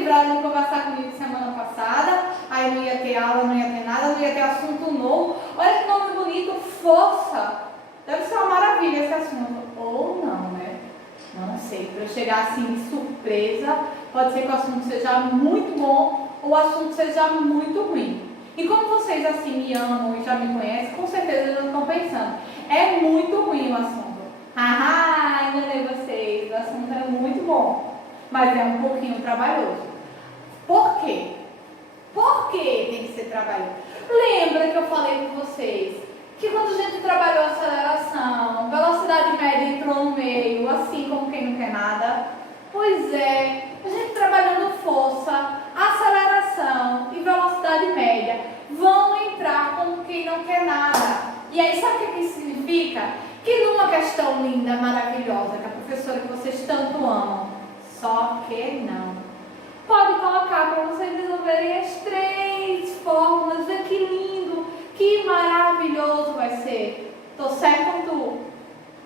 livraram de conversar comigo semana passada, aí não ia ter aula, não ia ter nada, não ia ter assunto novo. Olha que nome bonito, força. Deve ser uma maravilha esse assunto. Ou não, né? Não sei, para eu chegar assim de surpresa, pode ser que o assunto seja muito bom ou o assunto seja muito ruim. E como vocês assim me amam e já me conhecem, com certeza já estão pensando, é muito ruim o assunto. Haha, enganei vocês, o assunto é muito bom, mas é um pouquinho trabalhoso. Por quê? Por que tem que ser trabalhoso? Lembra que eu falei com vocês que quando a gente trabalhou aceleração, velocidade média entrou no meio, assim como quem não quer nada? Pois é, a gente trabalhando força, aceleração e velocidade média vão entrar como quem não quer nada. E aí sabe o que isso significa? Que numa questão linda, maravilhosa, que a professora que vocês tanto amam, só que não, pode colocar para vocês resolverem as 3 fórmulas. Vê que lindo, que maravilhoso vai ser. Tô certo ou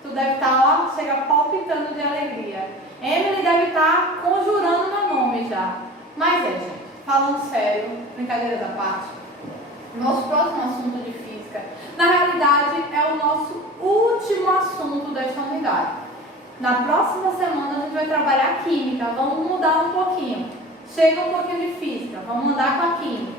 tu deve estar, ó, chega palpitando de alegria. Emily deve estar conjurando meu nome já. Mas gente, falando sério, brincadeiras à parte, nosso próximo assunto de física, na realidade, é o nosso último assunto desta unidade. Na próxima semana a gente vai trabalhar química, vamos mudar um pouquinho. Chega um pouquinho de física, vamos andar com a química.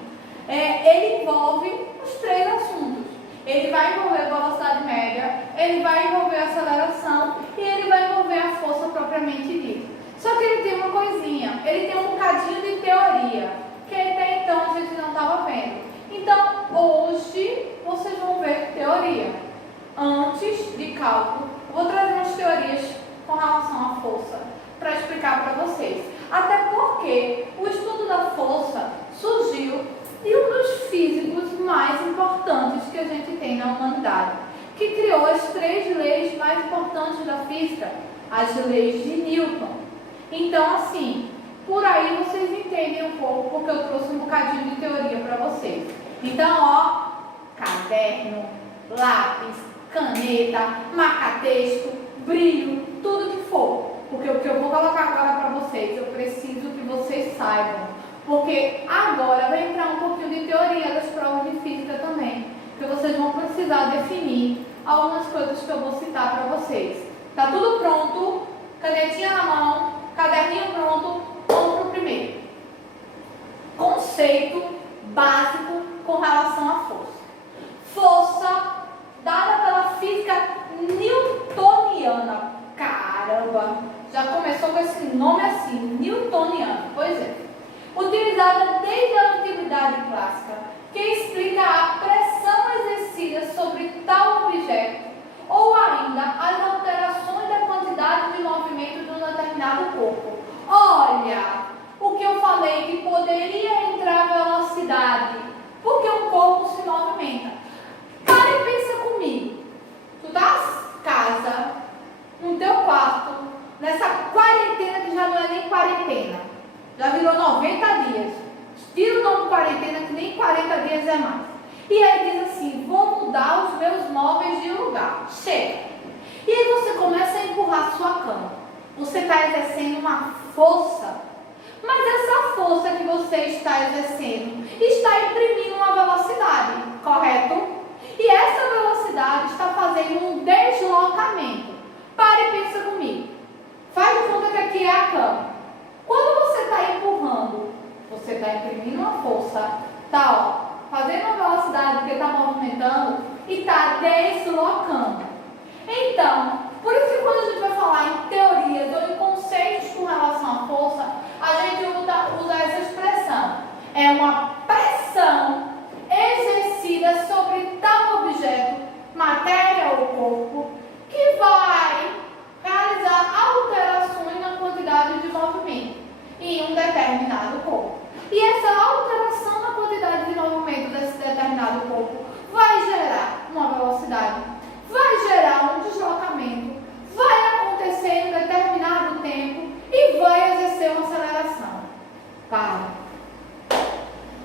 Ele envolve os 3 assuntos. Ele vai envolver a velocidade média, ele vai envolver a aceleração e ele vai envolver a força propriamente dita. Só que ele tem uma coisinha, ele tem um bocadinho de teoria, que até então a gente não estava vendo. Então, hoje vocês vão ver teoria. Antes de cálculo, eu vou trazer umas teorias com relação à força para explicar para vocês. Até porque o estudo da força surgiu de um dos físicos mais importantes que a gente tem na humanidade, que criou as 3 leis mais importantes da física, as leis de Newton. Então, assim, por aí vocês entendem um pouco, porque eu trouxe um bocadinho de teoria para vocês. Então, ó, caderno, lápis, caneta, marca-texto, brilho, tudo que for. Porque o que eu vou colocar agora para vocês, eu preciso que vocês saibam. Porque agora vai entrar um pouquinho de teoria das provas de física também. Que vocês vão precisar definir algumas coisas que eu vou citar para vocês. Tá tudo pronto? Canetinha na mão, caderninho pronto, vamos pro primeiro. Conceito básico com relação à força. Força dada pela física newtoniana. Caramba, já começou com esse nome assim, newtoniano. Pois é. Utilizada desde a antiguidade clássica, que explica a pressão exercida sobre tal objeto ou ainda as alterações da quantidade de movimento de um determinado corpo. Olha, o que eu falei que poderia entrar velocidade, porque o corpo se movimenta. Para e pensa comigo. Tu tá em casa, no teu quarto, nessa quarentena que já não é nem quarentena, já virou 90 dias. Tira o nome quarentena que nem 40 dias é mais. E aí diz assim, vou mudar os meus móveis de lugar. Chega. E aí você começa a empurrar a sua cama. Você está exercendo uma força. Mas essa força que você está exercendo está imprimindo uma velocidade, correto? E essa velocidade está fazendo um deslocamento. Pare e pensa comigo. Faz de conta que aqui é a cama. Quando você está empurrando, você está imprimindo uma força, está fazendo uma velocidade porque está movimentando e está deslocando. Então, por isso que quando a gente vai falar em teorias ou em conceitos com relação à força, a gente usa essa expressão. É uma pressão exercida sobre tal objeto, matéria ou corpo, que vai realizar alterações na quantidade de movimento em um determinado corpo. E essa alteração na quantidade de movimento desse determinado corpo vai gerar uma velocidade, vai gerar um deslocamento, vai acontecer em um determinado tempo e vai exercer uma aceleração. Para.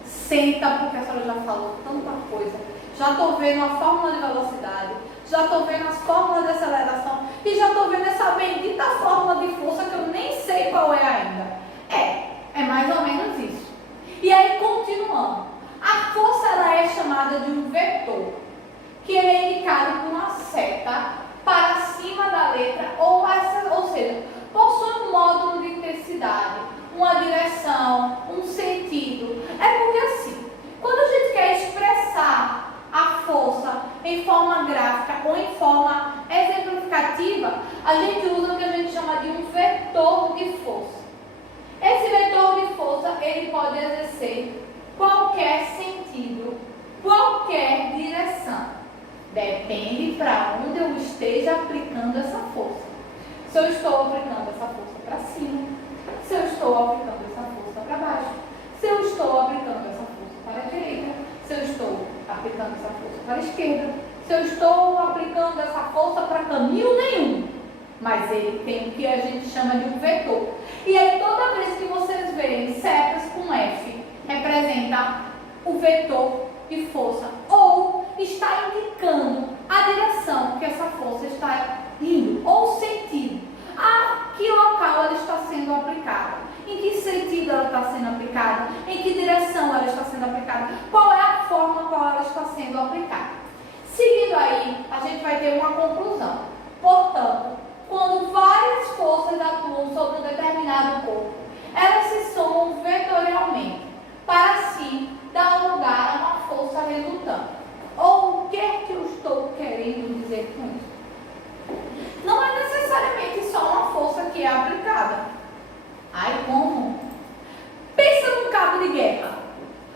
Senta, porque a senhora já falou tanta coisa. Já estou vendo a fórmula de velocidade, já estou vendo as fórmulas de aceleração e já estou vendo essa bendita fórmula de força que eu nem sei qual é ainda. É mais ou menos isso. E aí, continuando. A força ela é chamada de um vetor, que ele é indicado por uma seta para cima da letra, ou seja, possui um módulo de intensidade, uma direção, um sentido. É porque assim, quando a gente quer expressar a força em forma gráfica ou em forma exemplificativa, a gente usa o que a gente chama de um vetor de força. Esse vetor de força, ele pode exercer qualquer sentido, qualquer direção. Depende para onde eu esteja aplicando essa força. Se eu estou aplicando essa força para cima, se eu estou aplicando essa força para baixo, se eu estou aplicando essa força para a direita, se eu estou aplicando essa força para a esquerda, se eu estou aplicando essa força para caminho nenhum. Mas ele tem o que a gente chama de um vetor. E aí toda vez que vocês verem setas com F, representa o vetor de força, ou está indicando a direção que essa força está indo, ou sentido, a que local ela está sendo aplicada, em que sentido ela está sendo aplicada, em que direção ela está sendo aplicada, qual é a forma qual ela está sendo aplicada. Seguindo aí, a gente vai ter uma conclusão. Portanto, quando várias forças atuam sobre um determinado corpo, elas se somam vetorialmente para assim dar lugar a uma força resultante. Ou o que é que eu estou querendo dizer com isso? Não é necessariamente só uma força que é aplicada. Ai, como? Pensa num cabo de guerra.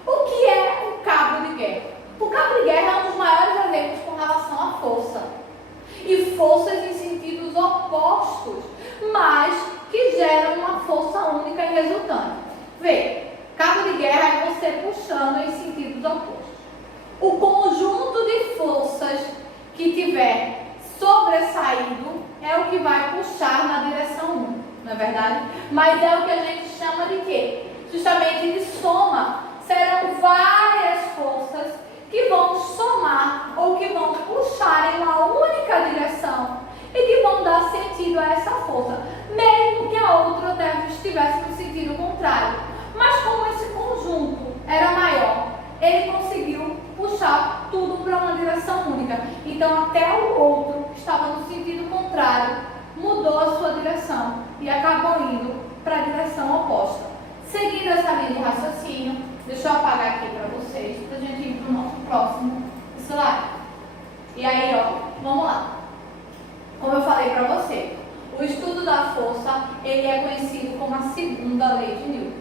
O que é um cabo de guerra? O cabo de guerra é um dos maiores exemplos com relação à força. E forças em sentidos opostos, mas que geram uma força única e resultante. Vê, cabo de guerra é você puxando em sentidos opostos. O conjunto de forças que tiver sobressaído é o que vai puxar na direção 1, não é verdade? Mas é o que a gente chama de quê? Justamente de soma. Serão várias forças que vão somar ou que vão puxar em uma única direção e que vão dar sentido a essa força, mesmo que a outra estivesse no sentido contrário. Mas como esse conjunto era maior, ele conseguiu puxar tudo para uma direção única. Então até o outro que estava no sentido contrário mudou a sua direção e acabou indo para a direção oposta. Seguindo essa linha de raciocínio, deixa eu apagar aqui para vocês, para a gente ir para o nosso próximo slide. E aí, ó, vamos lá. Como eu falei para você, o estudo da força, ele é conhecido como a segunda lei de Newton.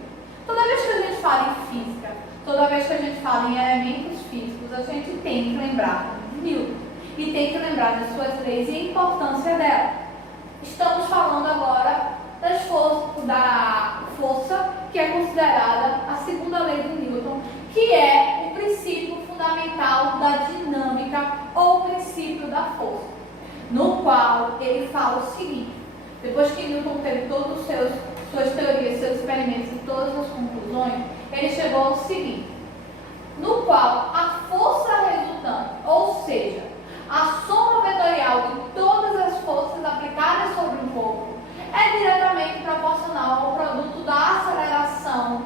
Toda vez que a gente fala em física, toda vez que a gente fala em elementos físicos, a gente tem que lembrar de Newton e tem que lembrar das suas leis e a importância dela. Estamos falando agora da força, que é considerada a segunda lei de Newton, que é o princípio fundamental da dinâmica ou princípio da força, no qual ele fala o seguinte: depois que Newton teve todas suas teorias, seus experimentos e todas as conclusões, ele chegou ao seguinte, no qual a força resultante, ou seja, a soma vetorial de todas as forças aplicadas sobre um corpo, é diretamente proporcional ao produto da aceleração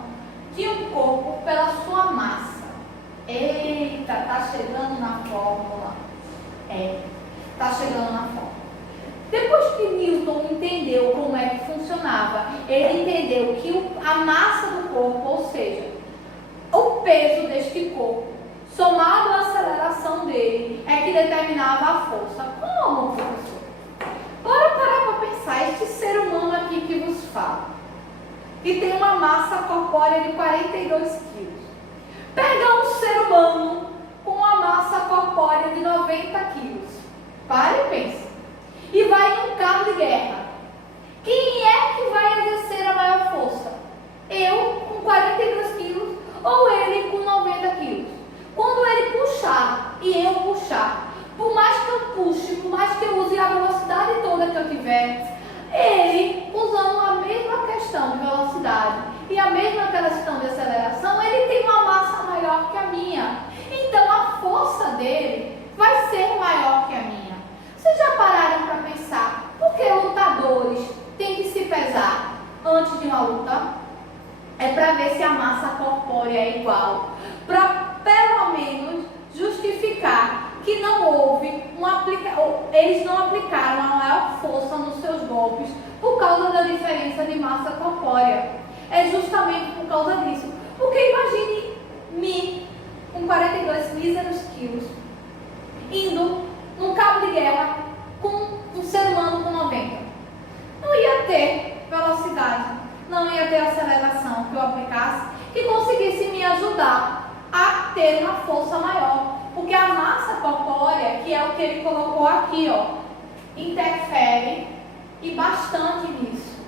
de um corpo pela sua massa. Eita, tá chegando na fórmula. Tá chegando na fórmula. Depois que Newton entendeu como é que funcionava, ele entendeu que a massa do corpo, ou seja, o peso deste corpo, somado à aceleração dele, é que determinava a força. Como, professor? Bora parar para pensar, este ser humano aqui que vos fala, que tem uma massa corpórea de 42 quilos. Pega um ser humano com uma massa corpórea de 90 quilos. Para e pensa. E vai em um cabo de guerra. Quem é que vai exercer a maior força? Eu com 42 quilos ou ele com 90 quilos? Quando ele puxar e eu puxar, por mais que eu puxe, por mais que eu use a velocidade toda que eu tiver, ele, usando a mesma questão de velocidade e a mesma questão de aceleração, ele tem uma massa maior que a minha. Então a força dele vai ser maior que a minha. Vocês já pararam para pensar por que lutadores têm que se pesar antes de uma luta? É para eles não aplicaram a maior força nos seus golpes por causa da diferença de massa corpórea. É justamente por causa disso. Porque imagine-me com 42 míseros quilos, indo num cabo de guerra com um ser humano com 90. Não ia ter velocidade, não ia ter aceleração que eu aplicasse, que conseguisse me ajudar a ter uma força maior. Porque a massa corpórea, que é o que ele colocou aqui, ó, interfere e bastante nisso.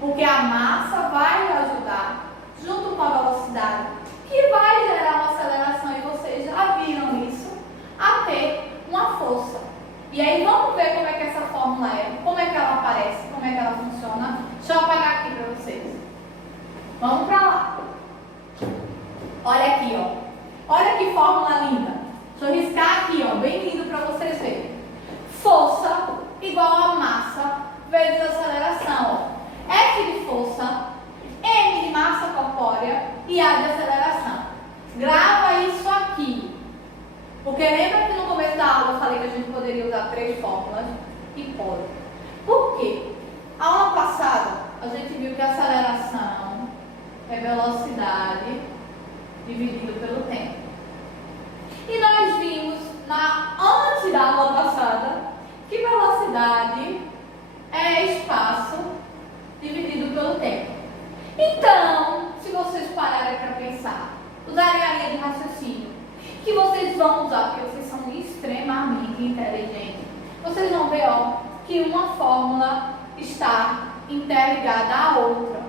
Porque a massa vai ajudar, junto com a velocidade, que vai gerar uma aceleração, e vocês já viram isso, a ter uma força. E aí vamos ver como é que essa fórmula é, como é que ela aparece, como é que ela funciona. Deixa eu apagar aqui para vocês. Vamos para lá. Olha aqui, ó. Olha que fórmula linda. Deixa eu riscar aqui, ó, bem lindo para vocês verem. Força igual a massa vezes aceleração. Ó. F de força, M de massa corpórea e A de aceleração. Grava isso aqui. Porque lembra que no começo da aula eu falei que a gente poderia usar 3 fórmulas? E pode. Por quê? A aula passada a gente viu que a aceleração é velocidade dividido pelo tempo. E nós vimos antes da aula passada que velocidade é espaço dividido pelo tempo. Então, se vocês pararem para pensar, usarem a linha de raciocínio, que vocês vão usar, porque vocês são extremamente inteligentes, vocês vão ver, ó, que uma fórmula está interligada à outra.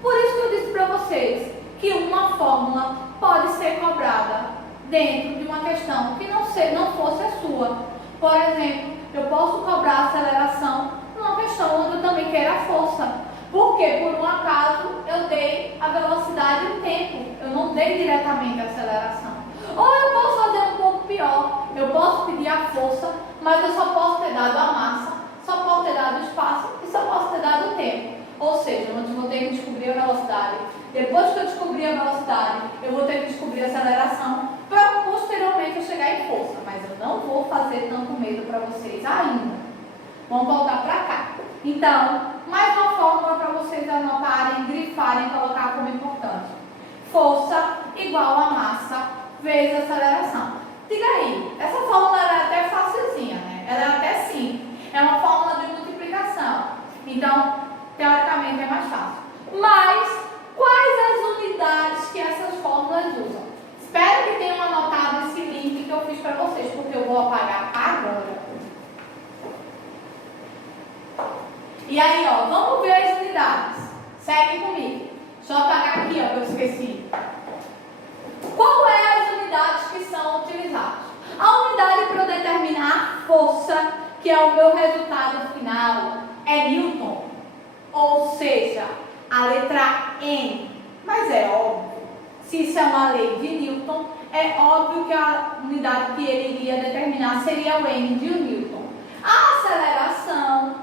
Por isso que eu disse para vocês que uma fórmula pode ser cobrada dentro de uma questão que não fosse a sua. Por exemplo, eu posso cobrar a aceleração numa questão onde eu também quero a força. Porque, por um acaso, eu dei a velocidade e o tempo. Eu não dei diretamente a aceleração. Ou eu posso fazer um pouco pior. Eu posso pedir a força, mas eu só posso ter dado a massa, só posso ter dado o espaço e só posso ter dado o tempo. Ou seja, antes vou ter que descobrir a velocidade. Depois que eu descobrir a velocidade, eu vou ter que descobrir a aceleração para posteriormente eu chegar em força. Mas eu não vou fazer tanto medo para vocês ainda. Vamos voltar para cá. Então, mais uma fórmula para vocês anotarem, grifarem e colocar como importante. Força igual a massa vezes aceleração. Diga aí, essa fórmula é até facilzinha, né? Ela é até simples. É uma fórmula de multiplicação. Então, teoricamente é mais fácil. Mas, quais as unidades que essas fórmulas usam? Espero que tenham anotado esse link que eu fiz para vocês, porque eu vou apagar agora. E aí, ó, vamos ver as unidades. Segue comigo. Deixa eu apagar aqui, ó, que eu esqueci. Qual é as unidades que são utilizadas? A unidade para determinar a força, que é o meu resultado final, é Newton. Ou seja, a letra N. Mas é óbvio, se isso é uma lei de Newton, é óbvio que a unidade que ele iria determinar seria o N de Newton. A aceleração,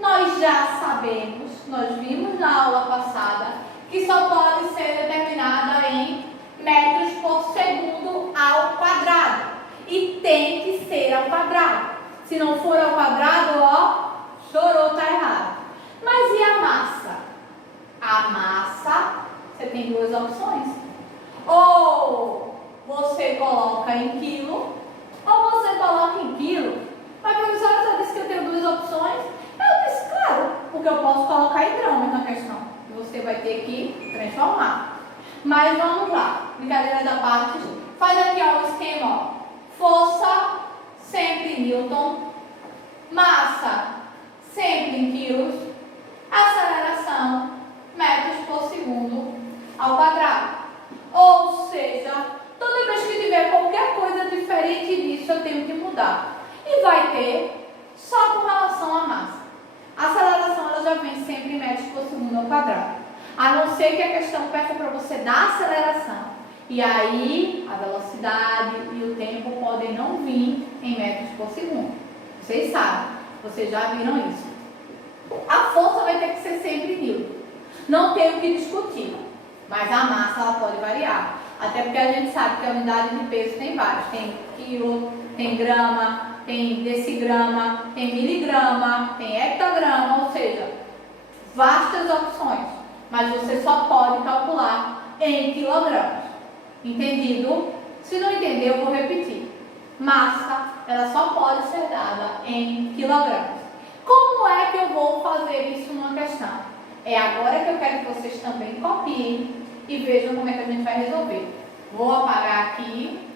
nós já sabemos, nós vimos na aula passada, que só pode ser determinada em metros por segundo ao quadrado. E tem que ser ao quadrado. Se não for ao quadrado, ó, chorou, tá errado. Mas e a massa? A massa, você tem 2 opções. Ou você coloca em quilo, ou você coloca em quilo. Mas a professora só disse que eu tenho 2 opções. Eu disse, claro, porque eu posso colocar em gramas na questão. E você vai ter que transformar. Mas vamos lá, brincadeira da parte. Faz aqui, ó, o esquema, ó. Força, sempre em Newton. Massa, sempre em quilos. Aceleração, metros por segundo ao quadrado. Ou seja, toda vez que tiver qualquer coisa diferente disso, eu tenho que mudar. E vai ter só com relação à massa. A aceleração ela já vem sempre em metros por segundo ao quadrado. A não ser que a questão peça para você dar aceleração. E aí, a velocidade e o tempo podem não vir em metros por segundo. Vocês sabem, vocês já viram isso. A força vai ter que ser sempre Newton. Não tem o que discutir. Mas a massa ela pode variar. Até porque a gente sabe que a unidade de peso tem vários. Tem quilo, tem grama, tem decigrama, tem miligrama, tem hectograma, ou seja, vastas opções. Mas você só pode calcular em quilogramas. Entendido? Se não entender, eu vou repetir. Massa, ela só pode ser dada em quilogramas. Como é que eu vou fazer isso numa questão? É agora que eu quero que vocês também copiem e vejam como é que a gente vai resolver. Vou apagar aqui.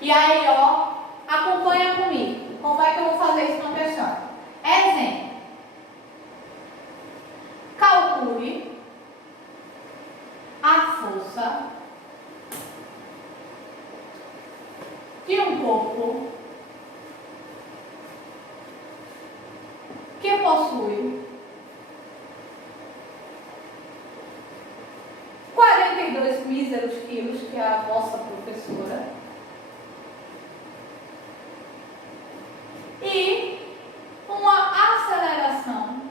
E aí, ó, acompanha comigo. Como é que eu vou fazer isso numa questão? Exemplo. Calcule a força de um corpo que possui 42 míseros quilos, que é a vossa professora, e uma aceleração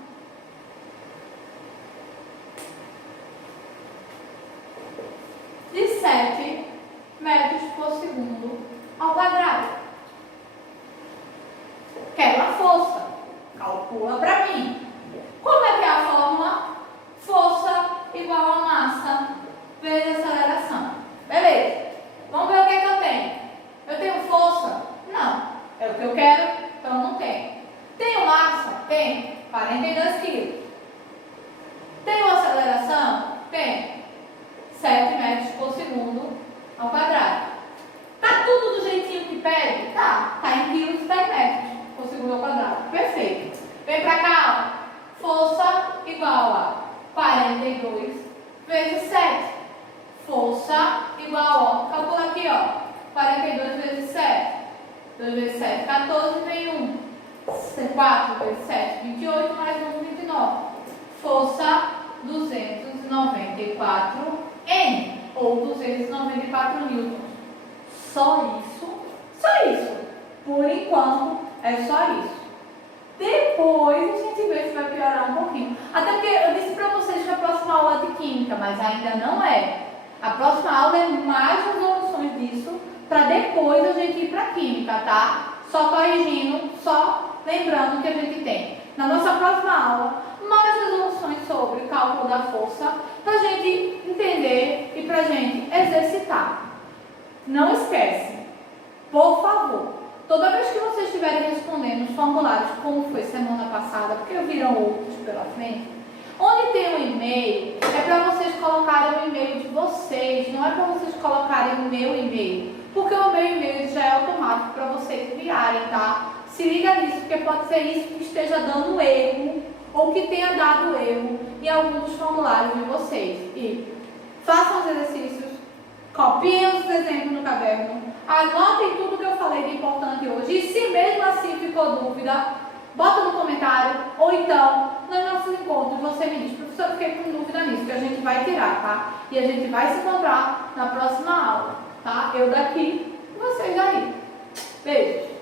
de 7 metros por segundo ao quadrado. Quero a força. Calcula para mim. Como é que é a fórmula? Força igual a massa vezes aceleração. Beleza. Vamos ver o que eu tenho. Eu tenho força? Não. É o que eu quero? Então não tenho. Tenho massa? Tenho. 42 quilos. Tenho aceleração? Tenho. 7 metros por segundo ao quadrado. Tá tudo do jeitinho que pede? Tá. Tá em quilos e tá em metros por segundo ao quadrado. Perfeito. Vem pra cá, ó. Força igual a 42 vezes 7. Força igual, ó. Calcula aqui, ó. 42 vezes 7. 2 vezes 7, 14, vem 1. 4 vezes 7, 28, mais 1, 29. Força 294 N, ou 294 newtons. Só isso? Só isso. Por enquanto, é só isso. Depois a gente vê se vai piorar um pouquinho. Até porque eu disse para vocês que a próxima aula é de química, mas ainda não é. A próxima aula é mais resoluções disso, para depois a gente ir para química, tá? Só corrigindo, só lembrando que a gente tem. Na nossa próxima aula, mais resoluções sobre o cálculo da força, para a gente entender e para a gente exercitar. Não esquece, por favor. Toda vez que vocês estiverem respondendo os formulários, como foi semana passada, porque viram outros pela frente, onde tem um e-mail, é para vocês colocarem o e-mail de vocês, não é para vocês colocarem o meu e-mail, porque o meu e-mail já é automático para vocês enviarem, tá? Se liga nisso, porque pode ser isso que esteja dando erro, ou que tenha dado erro em alguns dos formulários de vocês. E façam os exercícios, copiem os exemplos no caderno, anotem tudo que eu falei de importante hoje. E se mesmo assim ficou dúvida, bota no comentário, ou então, nos nossos encontros, você me diz, professor, eu fiquei com dúvida nisso, que a gente vai tirar, tá? E a gente vai se encontrar na próxima aula, tá? Eu daqui e vocês daí. Beijo!